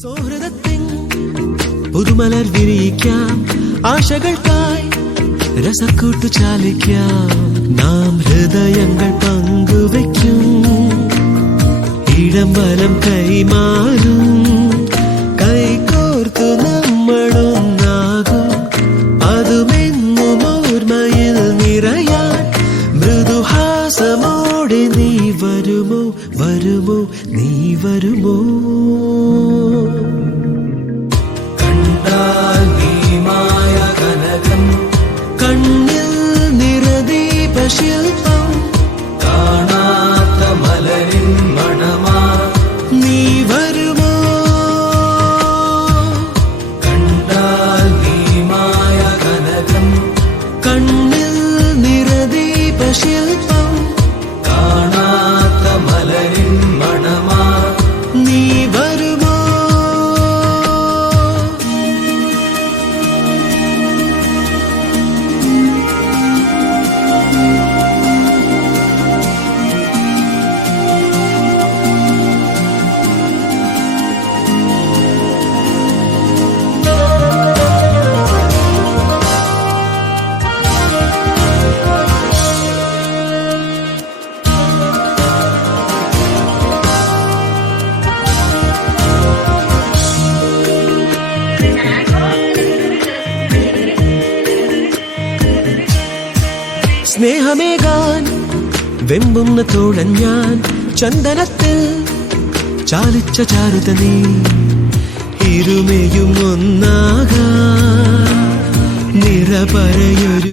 സൗഹൃദത്തിൻ പുതുമലർ വിരിയിക്കാം, ആശകൾക്കായി രസക്കൂട്ടു ചാലിക്കാം. നാം ഹൃദയങ്ങൾ പങ്കുവയ്ക്കും, ഇടം വലം കൈമാറും, കൈകോർത്തു നമ്മളൊന്നാകും. അതുമെന്നും ഓർമ്മയിൽ നിറയാൻ മൃദുഹാസമോടെ നീ വരുമോ, വരുമോ, നീ വരുമോ? കണ്ടാൽ നീ മായ കനകം, കണ്ണിൽ നിറദീപശില്പം, കാണാത്ത മലരിൻ മണമാ നീ വരുമോ? കണ്ടാൽ നീ മായ കനകം, കണ്ണിൽ നിറദീപശില്പം, കാണാത്ത മലരിൻ മണമാ നീ വരുമോ? സ്നേഹമേകാൻ വെമ്പുന്ന തോഴൻ ഞാൻ, ചന്ദനത്തിൽ ചാലിച്ച ചാരുത നീ, ഇരുമയും ഒന്നാകാൻ നിറപറയൊരു